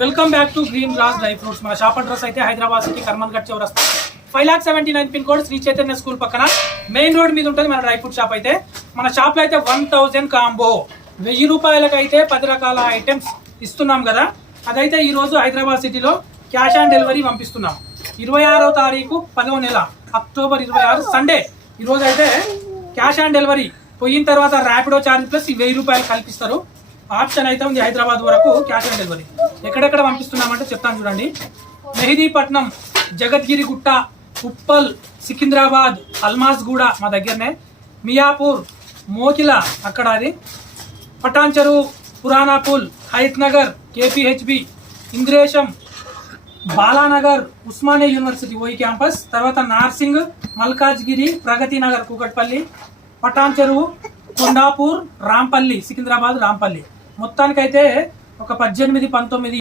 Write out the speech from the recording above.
Welcome back to Green Grass dry fruits. మన shop address అయితే Hyderabad city Karmanghat చౌరస్తా 5,79,9 pin code, Sri Chaitanya school పక్కన main road మీద ఉంటుంది మన డ్రై ఫ్రూట్ షాప్. అయితే మన షాప్ లో అయితే 1000 కాంబో 1000 రూపాయలకి అయితే 10 రకాల ఐటమ్స్ ఇస్తున్నాం కదా. అదైతే ఈ రోజు హైదరాబాద్ సిటీలో క్యాష్ ఆన్ డెలివరీ పంపిస్తున్నాం. 26వ తారీఖు 10వ నెల అక్టోబర్ 26 సండే. ఈ రోజు అయితే క్యాష్ ఆన్ డెలివరీ పోయిన తర్వాత ర్యాపిడో ఛార్జ్ ప్లస్ 1000 రూపాయలు కల్పిస్తారు. ఆప్షన్ అయితే ఉంది హైదరాబాద్ వరకు క్యాష్ ఆన్ డెలివరీ. ఎక్కడెక్కడ పంపిస్తున్నామంటే చెప్తాను చూడండి. మెహదీపట్నం, జగద్గిరి గుట్ట, ఉప్పల్, సికింద్రాబాద్, అల్మాజ్ గూడ మా దగ్గరనే, మియాపూర్, మోకిల అక్కడ అది, పటాన్చెరు, పురాణాపూల్, హైత్ నగర్, కేపీహెచ్బి, ఇంద్రేశం, బాలానగర్, ఉస్మానియా యూనివర్సిటీ ఓయి క్యాంపస్, తర్వాత నార్సింగ్, మల్కాజ్గిరి, ప్రగతి నగర్, కూకట్పల్లి, పటాన్చెరు, కొండాపూర్, రాంపల్లి, సికింద్రాబాద్, రాంపల్లి. మొత్తానికైతే ఒక 18, 19